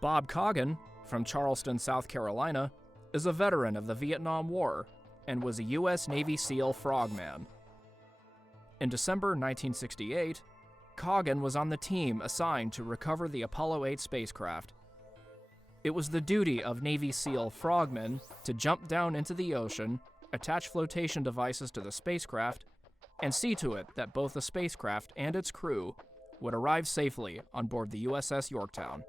Bob Coggin, from Charleston, South Carolina, is a veteran of the Vietnam War and was a U.S. Navy SEAL frogman. In December 1968, Coggin was on the team assigned to recover the Apollo 8 spacecraft. It was the duty of Navy SEAL frogmen to jump down into the ocean, attach flotation devices to the spacecraft, and see to it that both the spacecraft and its crew would arrive safely on board the U.S.S. Yorktown.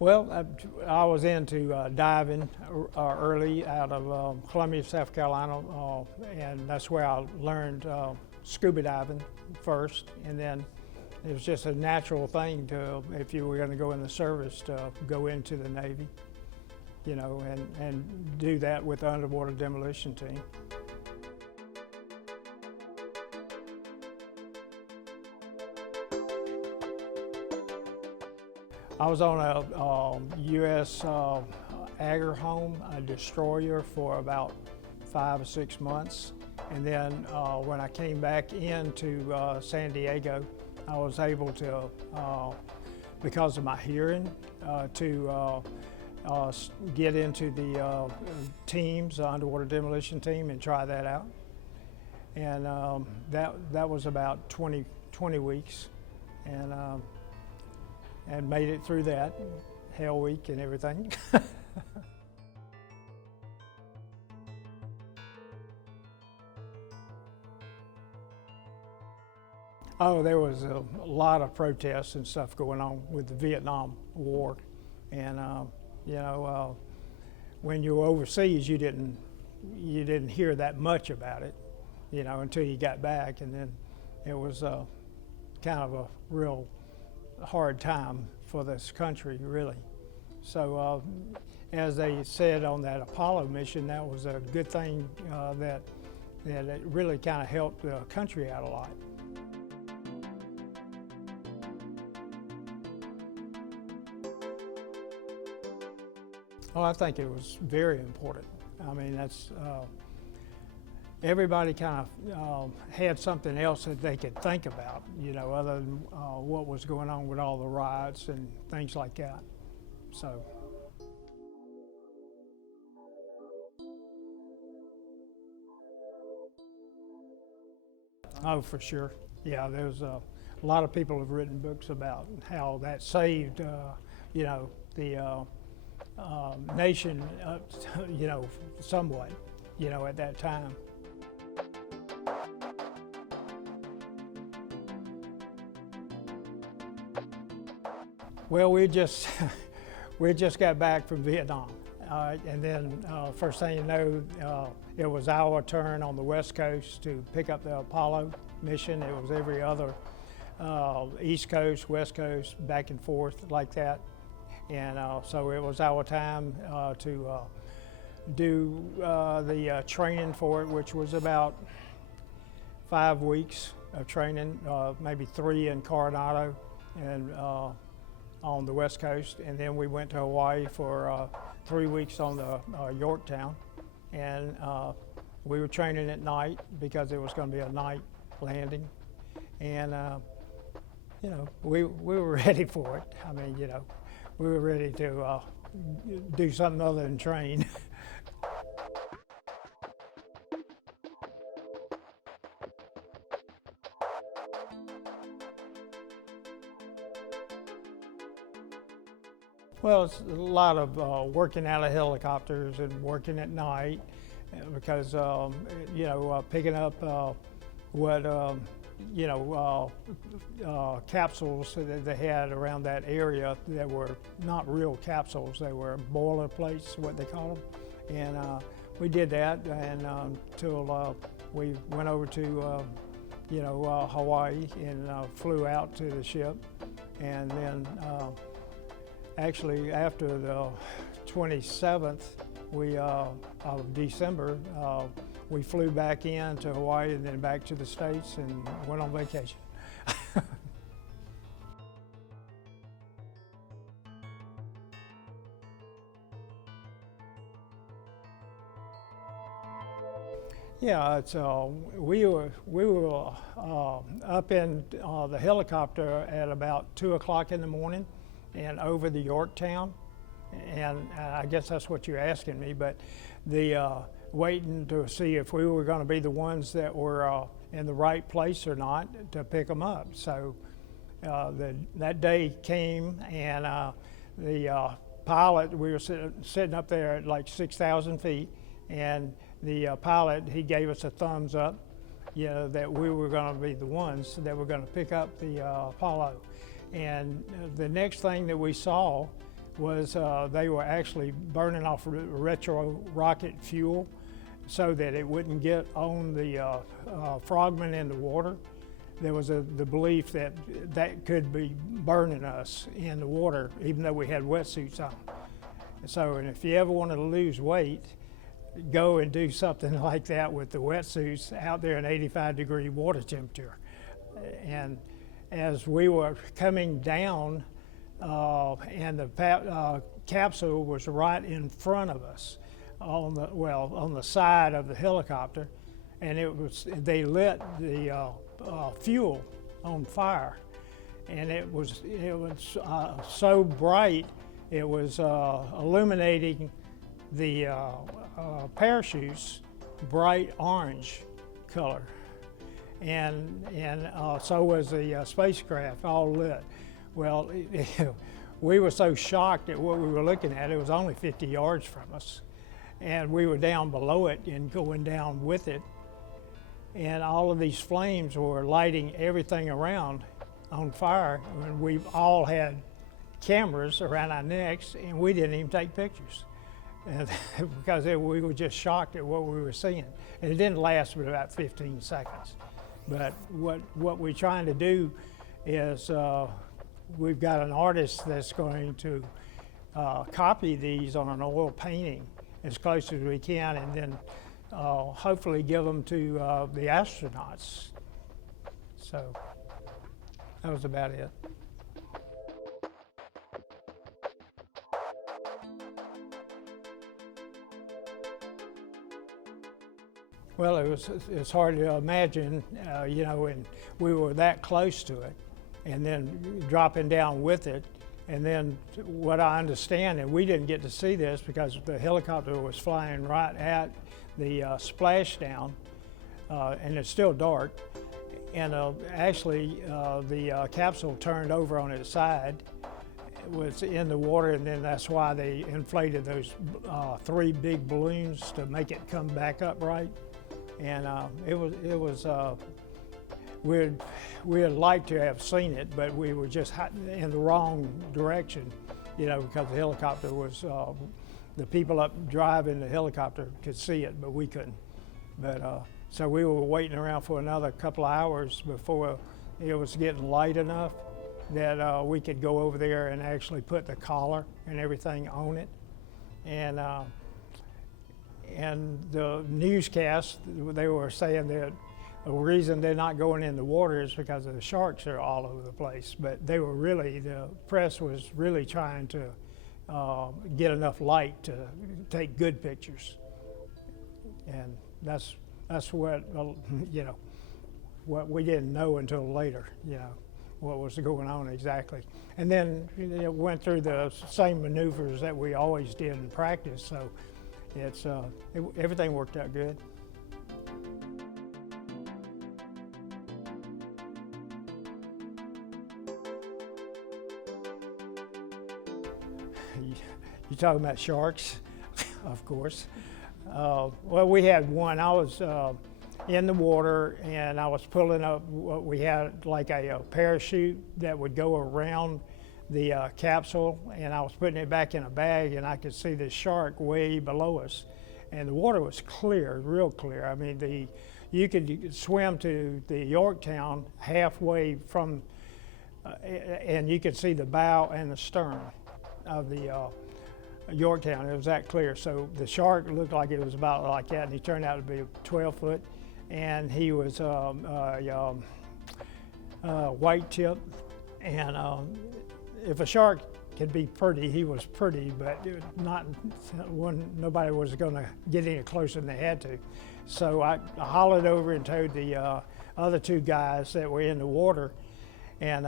Well, I was into diving early out of Columbia, South Carolina, and that's where I learned scuba diving first, and then it was just a natural thing to, if you were going to go in the service, to go into the Navy, you know, and do that with the underwater demolition team. I was on a U.S. Home, a destroyer, for about 5 or 6 months. And then when I came back into San Diego, I was able to, because of my hearing, to get into the teams, the underwater demolition team, and try that out. And that was about 20 weeks. And made it through that, Hell Week and everything. Oh, there was a lot of protests and stuff going on with the Vietnam War. And you know, when you were overseas, you didn't hear that much about it, you know, until you got back. And then it was kind of a real hard time for this country, really. So as they said on that Apollo mission, that was a good thing, that it really kind of helped the country out a lot. Well, I think it was very important. I mean, that's everybody kind of had something else that they could think about, you know, other than what was going on with all the riots and things like that. So. Oh, for sure. Yeah, there's a lot of people have written books about how that saved, you know, the nation, you know, somewhat, you know, at that time. Well, we just got back from Vietnam, and then first thing you know, it was our turn on the West Coast to pick up the Apollo mission. It was every other East Coast, West Coast, back and forth like that, and so it was our time to do the training for it, which was about 5 weeks of training, maybe 3 in Coronado and on the West Coast, and then we went to Hawaii for 3 weeks on the Yorktown, and we were training at night because it was going to be a night landing, and you know, we were ready for it. I mean, you know, we were ready to do something other than train. Well, it's a lot of working out of helicopters and working at night, because you know, picking up what you know, capsules that they had around that area that were not real capsules; they were boiler plates, what they call them. And we did that, and until we went over to you know, Hawaii, and flew out to the ship, and then. Actually, after the 27th of December, we flew back into Hawaii and then back to the States and went on vacation. Yeah, we were up in the helicopter at about 2 o'clock in the morning, and over the Yorktown, and I guess that's what you're asking me. But waiting to see if we were going to be the ones that were in the right place or not to pick them up. So that day came, and the pilot, we were sitting up there at like 6,000 feet, and the pilot, he gave us a thumbs up, that we were going to be the ones that were going to pick up the Apollo. And the next thing that we saw was they were actually burning off retro rocket fuel so that it wouldn't get on the frogmen in the water. There was the belief that that could be burning us in the water, even though we had wetsuits on. So, and if you ever wanted to lose weight, go and do something like that with the wetsuits out there in 85-degree water temperature. And as we were coming down, and the capsule was right in front of us, on the side of the helicopter, and they lit the fuel on fire, and it was so bright, it was illuminating the parachutes bright orange color, and so was the spacecraft, all lit. Well, we were so shocked at what we were looking at. It was only 50 yards from us, and we were down below it and going down with it, and all of these flames were lighting everything around on fire, and we all had cameras around our necks, and we didn't even take pictures. And because we were just shocked at what we were seeing. And it didn't last but about 15 seconds. But what we're trying to do is we've got an artist that's going to copy these on an oil painting as close as we can, and then hopefully give them to the astronauts. So that was about it. Well, it's hard to imagine, and we were that close to it, and then dropping down with it. And then what I understand, and we didn't get to see this because the helicopter was flying right at the splashdown, and it's still dark. And actually, the capsule turned over on its side. It was in the water, and then that's why they inflated those 3 big balloons to make it come back upright. And we'd like to have seen it, but we were just in the wrong direction, because the helicopter was, the people up driving the helicopter could see it, but we couldn't. But so we were waiting around for another couple of hours before it was getting light enough that we could go over there and actually put the collar and everything on it. And the newscast, they were saying that the reason they're not going in the water is because the sharks are all over the place. But the press was really trying to get enough light to take good pictures. And that's what, what we didn't know until later, what was going on exactly. And then it went through the same maneuvers that we always did in practice. So everything worked out good. You're talking about sharks, of course. Well, we had one. I was in the water, and I was pulling up what we had, like a parachute that would go around the capsule, and I was putting it back in a bag, and I could see the shark way below us, and the water was clear, real clear. I mean, you could swim to the Yorktown halfway from, and you could see the bow and the stern of the Yorktown. It was that clear. So the shark looked like it was about like that, and he turned out to be 12 foot, and he was white tip, and if a shark could be pretty, he was pretty, but nobody was going to get any closer than they had to. So I hollered over and told the other two guys that were in the water and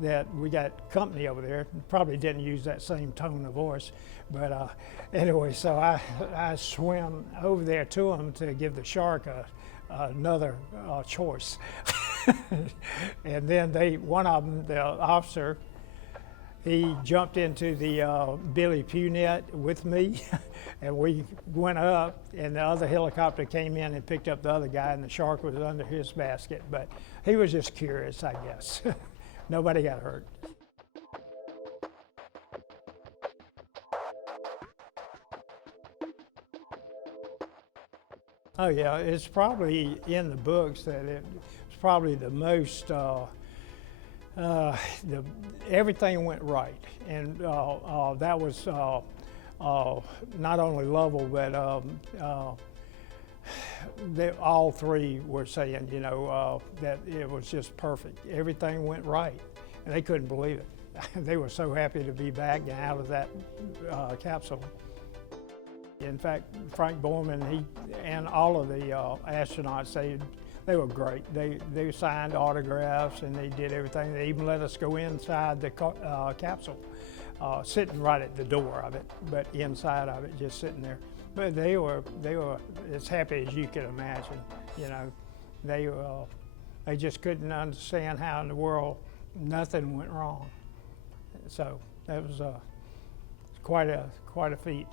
that we got company over there. Probably didn't use that same tone of voice, but anyway, so I swam over there to them to give the shark another choice. And then one of them, the officer, he jumped into the Billy Pugh net with me, and we went up, and the other helicopter came in and picked up the other guy, and the shark was under his basket. But he was just curious, I guess. Nobody got hurt. Oh yeah, it's probably in the books that it's probably the most, everything went right. And that was not only Lovell, but all three were saying, you know, that it was just perfect. Everything went right, and they couldn't believe it. They were so happy to be back and out of that capsule. In fact, Frank Borman, and all of the astronauts, they were great. They signed autographs and they did everything. They even let us go inside the capsule, sitting right at the door of it, but inside of it, just sitting there. But they were as happy as you could imagine. You know, they just couldn't understand how in the world nothing went wrong. So that was quite a feat.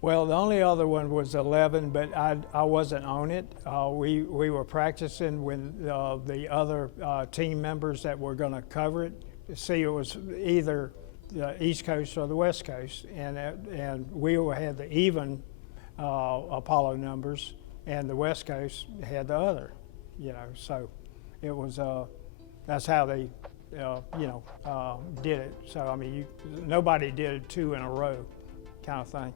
Well, the only other one was 11, but I wasn't on it. We were practicing with the other team members that were going to cover it. See, it was either the East Coast or the West Coast, and we had the even Apollo numbers, and the West Coast had the other. You know, so it was that's how they did it. So I mean, nobody did 2 in a row, kind of thing.